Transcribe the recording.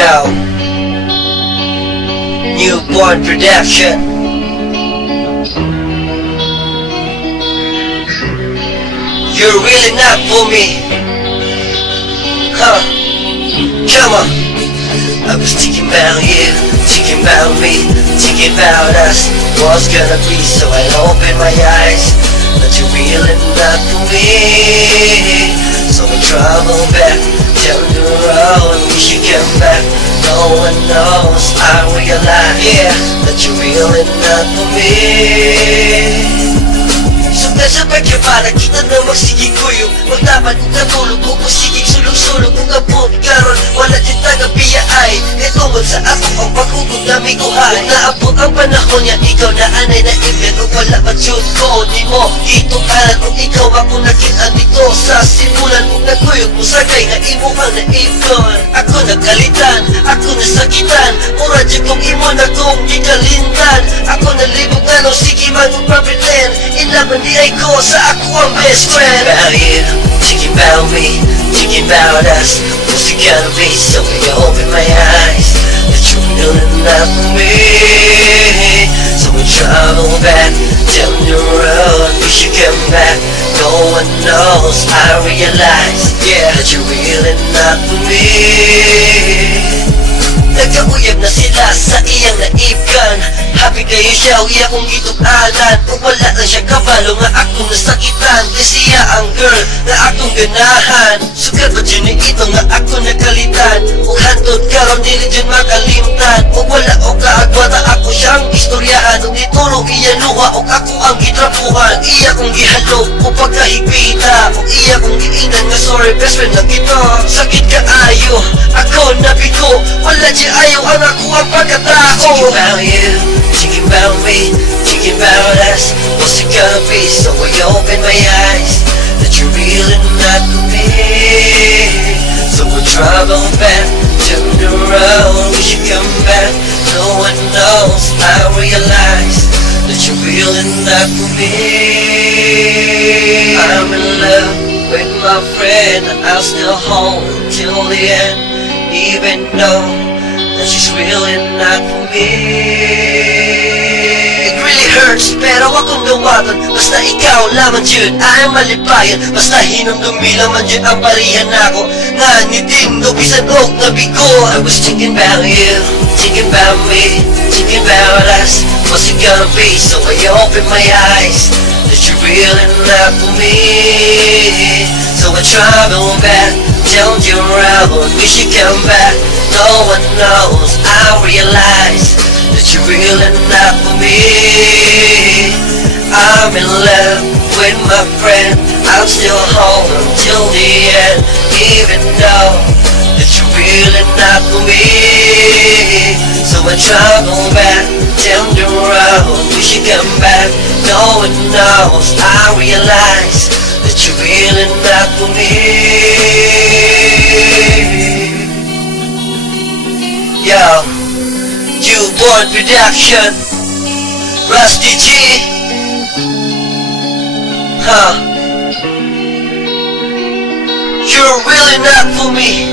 Yo, Newborn Production. You're really not for me, huh? Come on. I was thinking about you, thinking about me, thinking about us, what's gonna be. So I opened my eyes, but you're really not for me. So I travel back down the road, we should come back. No one knows, I realize, yeah, that you're really not for me. Sabay ka para kita na magsigig kuyo, magdapat kong katulog kung magsigig sulong-sulong kung abot karon, wala din tagabiya ay itungod sa ako ang paghugot na may kuhay. Naabot ang panahon niya, ikaw na anay na ibig o wala matsyon ko. Di mo itukalan kung ikaw ako nakita dito sa simulan kung nagkuyog mo sagay na imuhang naibon. Ako nagkalitan, ako nasakitan, mura dyan kong imo na kong gikalintan. Ako nalibog na no, sige man kong pa-pretend, inlaban di ay ko sa ako ang best friend. Thinking about you, thinking about me, thinking about us, what's it gonna be? So I open my eyes, that you're really not for me. So we travel back down the road, we should come back. No one knows, I realize, yeah, that you're really not for me. Nagkauyab na sila sa iyang naibkan, happy kayo siya, uya kong gitukanan. Kung wala lang siya kabalo nga akong nasakitan, kasi siya ang girl na akong ganahan. Sugat ba dyan ito nga ako nagkalitan, kung hantod karon dili dyan makalimtan. Kung wala o kaagwata ako siyang istoryahan, kung ituro iya luha o ako ang gitrapuhan. Iya kong gihalog o pagkahigpita, kung iya kong giinan nga sorry best friend lang ito. Sakit ka ayo, ako nabigo, wala dyan ayaw ang ako ang pagkatao. Thinking about you, thinking about me, thinking about us, what's it gonna be? So I open my eyes, that you're really not for me. So we'll travel back to the road, we should come back. No one knows, I realize, that you're really not for me. I'm in love with my friend, I'll still hold till the end, even though that she's really not for me. It really hurts, pero akong gawaton, basta ikaw lamang dyan ay malipayan. Basta hinumdumi lamang dyan ang parihan ako, nga nitindo bisan og nabigo. I was thinking about you, thinking about me, thinking about us, what's it gonna be? So I open my eyes, that you're really not for me. So I travel back down your road, we should come back. No one knows, I realize, that you're really not for me. I'm in love with my friend, I'm still home until the end, even though that you're really not for me. So I travel back down the road, we should come back. No one knows, I realize, that you're really not for me. Yo, Newborn Production, Rusty G, huh? You're really not for me.